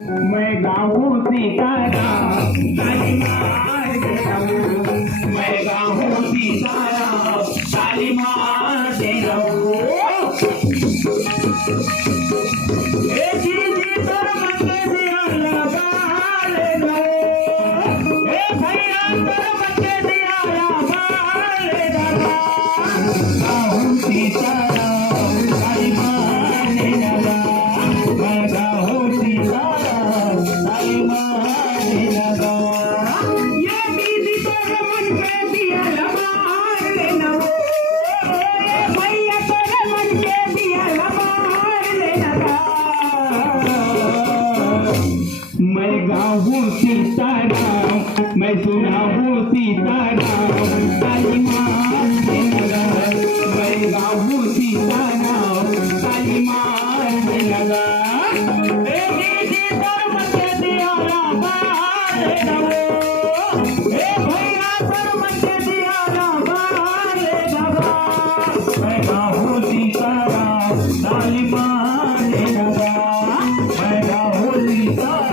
मैं गाऊं सीताराम ताली मार के रहूं। मैं गाऊं सीताराम ताली मार के रहूं। ए दीदी तोर मंगे दिया लगा ले लो। ए भैया तोर मंगे दिया लगा ले लो। गाऊं सीताराम ताली मार के रहूं। मैं गाऊं सीताराम ताली मार के रहूं। ये दीदी तोर मंगे दिया लगा ले लो। ए भैया तोर मंगे दिया लगा ले लो। मैं गाऊं सीताराम मैं सुनाऊं सीताराम ताली मार के लगा। मैं गाऊं सीताराम ताली मार के लगा। ए दीदी तोर मंगे दिया लगा ले लो। ए भैया तोर मंगे दिया लगा ले लो। मैं गाऊं सीताराम ताली मार के लगा। मैं गाऊं सीताराम